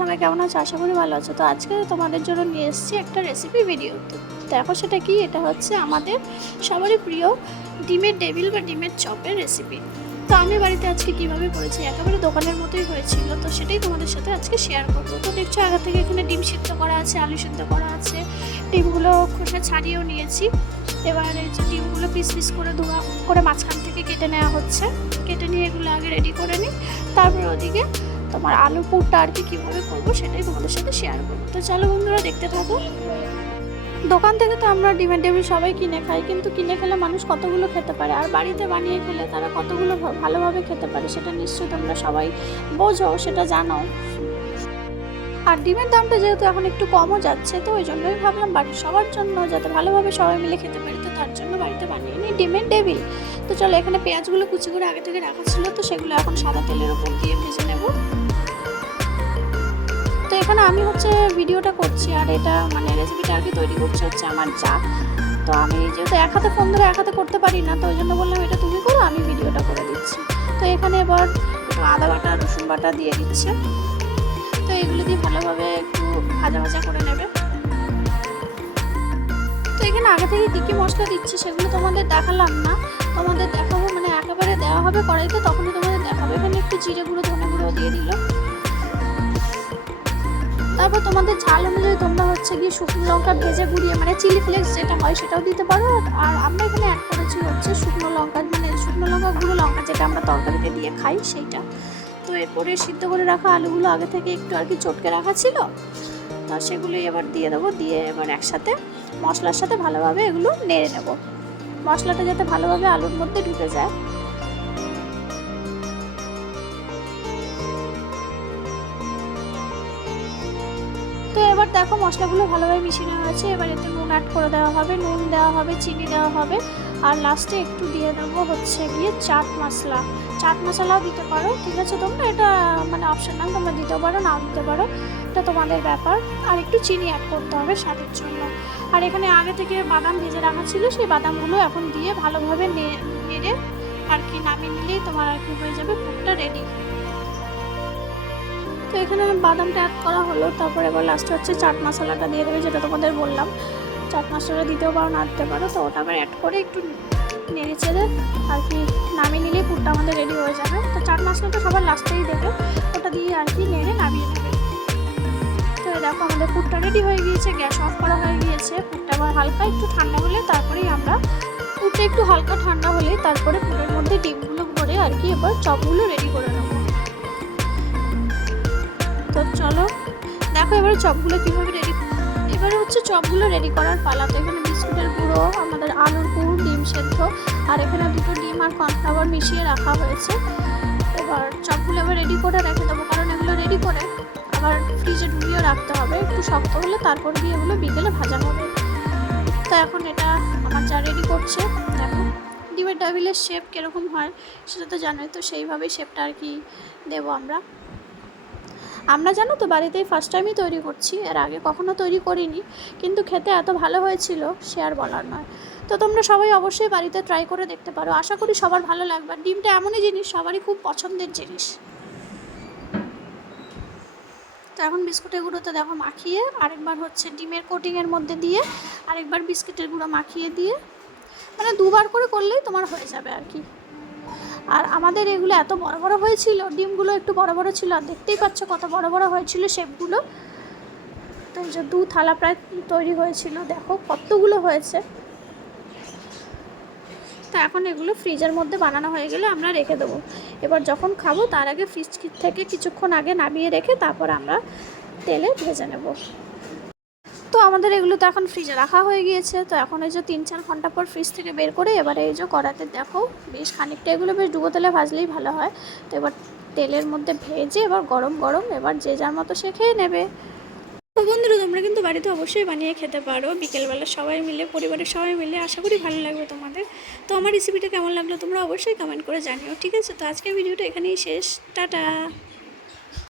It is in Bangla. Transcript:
সবাই কেমন আছো? আশা করি ভালো আছো। তো আজকে তোমাদের জন্য নিয়ে এসেছি একটা রেসিপি ভিডিও তো দেখো সেটা কি? এটা হচ্ছে আমাদের সবারই প্রিয় ডিমের ডেভিল বা ডিমের চপের রেসিপি তো আমি বাড়িতে আজকে কীভাবে করেছি? একেবারে দোকানের মতোই হয়েছিল। তো সেটাই তোমাদের সাথে আজকে শেয়ার করব। তো দেখছ আগে থেকে এখানে ডিম সিদ্ধ করা আছে, আলু সিদ্ধ করা আছে। ডিমগুলো খোসা ছাড়িয়েও নিয়েছি। এবার এই যে ডিমগুলো পিস পিস করে ধোয়া, করে মাঝখান থেকে কেটে নেওয়া হচ্ছে। কেটে নিয়ে এগুলো আগে রেডি করে নিই। তারপর ওদিকে তোমার আলু পুরটা আর কি কীভাবে করব সেটাই তোমাদের সাথে শেয়ার করব। তো চলো বন্ধুরা, দেখতে থাকো। দোকান থেকে তো আমরা ডিমের টেবিল সবাই কিনে খাই, কিন্তু কিনে খেলে মানুষ কতগুলো খেতে পারে? আর বাড়িতে বানিয়ে খেলে তারা কতগুলো ভালোভাবে খেতে পারে সেটা নিশ্চয়ই তোমরা সবাই বোঝো, সেটা জানো। আর ডিমের দামটা যেহেতু এখন একটু কমও যাচ্ছে, তো ওই জন্যই ভাবলাম বাড়ির সবার জন্য যাতে ভালোভাবে সবাই মিলে খেতে পারি, তো তার জন্য বাড়িতে বানিয়ে নিই ডিমের টেবিল। তো চলো এখানে পেঁয়াজগুলো কুচি করে আগে থেকে রাখা ছিল, তো সেগুলো এখন সাদা তেলের উপর দিয়ে ভেজে নেব। এখানে আমি হচ্ছে ভিডিওটা করছি আর এটা মানে রেসিপিটা আর কি তৈরি করছে হচ্ছে আমার চা তো আমি যেহেতু এক হাতে ফোন ধরে এক হাতে করতে পারি না, তো ওই জন্য বললাম এটা তুমি করো, আমি ভিডিওটা করে দিচ্ছি। তো এখানে এবার একটু আদা বাটা, রসুন বাটা দিয়ে দিচ্ছে। তো এগুলো দিয়ে ভালোভাবে একটু ভাজা ভাজা করে নেবে। তো এখানে আগে থেকে কী কী মশলা দিচ্ছি সেগুলো তোমাদের দেখালাম না। তোমাদের দেখাবো মানে একেবারে দেওয়া হবে কড়াইতে, তখনই তোমাদের দেখাবে। এখানে একটু জিরে গুঁড়ো, ধনে গুঁড়ো দিয়ে দিল তারপর তোমাদের ঝাল অনুযায়ী তোমরা হচ্ছে গিয়ে শুকনো লঙ্কা ভেজে গুঁড়িয়ে মানে চিলি ফ্লেক্স যেটা হয় সেটাও দিতে পারো। আর আমরা এখানে অ্যাড করেছি হচ্ছে শুকনো লঙ্কা মানে শুকনো লঙ্কা, গুঁড়ো লঙ্কা যেটা আমরা তরকারিতে দিয়ে খাই সেইটা। তো এরপরে সিদ্ধ করে রাখা আলুগুলো আগে থেকে একটু আর কি চটকে রাখা ছিল। তো সেগুলোই এবার দিয়ে দেবো, দিয়ে এবার একসাথে মশলার সাথে ভালোভাবে এগুলো নেড়ে নেব। মশলাটা যাতে ভালোভাবে আলুর মধ্যে ঢুকে যায়। দেখো মশলাগুলো ভালোভাবে মিশিয়ে নেওয়া হয়েছে। এবার এতে নুন অ্যাড করে দেওয়া হবে। নুন দেওয়া হবে, চিনি দেওয়া হবে। আর লাস্টে একটু দিয়ে দেবো হচ্ছে গিয়ে চাট মশলা। চাট মশলাও দিতে পারো, ঠিক আছে? তোমরা এটা মানে অপশনাল তোমরা দিতে পারো, নাও দিতে পারো। এটা তোমাদের ব্যাপার। আর একটু চিনি অ্যাড করতে হবে স্বাদের জন্য। আর এখানে আগে থেকে বাদাম ভেজে রাখা ছিল, সেই বাদামগুলো এখন দিয়ে ভালোভাবে নেড়ে আর কি নামিয়ে নিলেই তোমার আর কি হয়ে যাবে, পুরটা রেডি তো এখানে বাদামটা অ্যাড করা হলো। তারপরে এবার লাস্টে হচ্ছে চাট মশলাটা দিয়ে দেবে, যেটা তোমাদের বললাম। চাট মশলাটা দিতেও পারো, না দিতে পারো। তো ওটা আবার অ্যাড করে একটু নেড়ে চেড়ে আর কি নামিয়ে নিলেই পুরটা আমাদের রেডি হয়ে যাবে। তো চাট মশলাটা সবার লাস্টেই দেবে। ওটা দিয়ে আর কি নেড়ে নামিয়ে নেবে। তো দেখো আমাদের পুরটা রেডি হয়ে গিয়েছে, গ্যাস অফ করা হয়ে গিয়েছে। পুরটা আবার হালকা একটু ঠান্ডা হলে তারপরেই আমরা পুরটা একটু হালকা ঠান্ডা হলে তারপরে পুরের মধ্যে ডিমগুলো ভরে আর কি এবার চপগুলো রেডি করে নেব। দেখো, এবারে চপগুলো কীভাবে রেডি এবারে হচ্ছে চপগুলো রেডি করার পালা। তো এখানে বিস্কুটের গুঁড়ো, আমাদের আলুর গুঁড়ো, ডিম সেদ্ধ। আর এখানে দুটো ডিম আর কর্নফ্লাওয়ার মিশিয়ে রাখা হয়েছে। এবার চপগুলো এবার রেডি করে রেখে দেবো, কারণ এগুলো রেডি করে আবার ফ্রিজে ঢুকিয়ে রাখতে হবে। একটু শক্ত হলে তারপর দিয়ে এগুলো বিকেলে ভাজা হবে। তো এখন এটা আমার যা রেডি করছে, দেখো। ডিমের ডাবিলের শেপ কীরকম হয়, সেটা তো জানোই, তো সেইভাবেই শেপটা আর কি দেবো আমরা। আমরা জানো তো বাড়িতেই ফার্স্ট টাইমই তৈরি করছি, এর আগে কখনো তৈরি করিনি, কিন্তু খেতে এত ভালো হয়েছিল সে আর বলার নয়। তো তোমরা সবাই অবশ্যই বাড়িতে ট্রাই করে দেখতে পারো। আশা করি সবার ভালো লাগবে। ডিমটা এমনই জিনিস, সবারই খুব পছন্দের জিনিস। তো এখন বিস্কুটের গুঁড়োতে দেখো মাখিয়ে, আরেকবার হচ্ছে ডিমের কোটিংয়ের মধ্যে দিয়ে, আরেকবার বিস্কুটের গুঁড়ো মাখিয়ে দিয়ে মানে দুবার করে করলেই তোমার হয়ে যাবে আর কি। আর আমাদের এগুলো এত বড় বড় হয়েছিল, ডিমগুলো একটু বড় বড় ছিল, আর দেখতেই পাচ্ছ কত বড় বড় হয়েছিল শেপগুলো। তো যে দু থালা প্রায় তৈরি হয়েছিল, দেখো কতগুলো হয়েছে। তো এখন এগুলো ফ্রিজের মধ্যে বানানো হয়ে গেলে আমরা রেখে দেবো। এবার যখন খাব, তার আগে ফ্রিজ থেকে কিছুক্ষণ আগে নামিয়ে রেখে তারপর আমরা তেলে ভেজে নেব। আমাদের এগুলো তো এখন ফ্রিজে রাখা হয়ে গিয়েছে, তো এখন এই যে তিন চার ঘণ্টা পর ফ্রিজ থেকে বের করে এবারে এই যে কড়াতে দেখো বেশ খানিকটা এগুলো বেশ ডুবো তেলে ভাজলেই ভালো হয়। তো এবার তেলের মধ্যে ভেজে এবার গরম গরম এবার যে যার মতো সে খেয়ে নেবে। তো বন্ধুরা, তোমরা কিন্তু বাড়িতে অবশ্যই বানিয়ে খেতে পারো। বিকেলবেলা সবাই মিলে, পরিবারের সবাই মিলে আশা করি ভালো লাগবে তোমাদের। তো আমার রেসিপিটা কেমন লাগল তোমরা অবশ্যই কমেন্ট করে জানিও, ঠিক আছে? তো আজকের ভিডিওটা এখানেই শেষ। টাটা!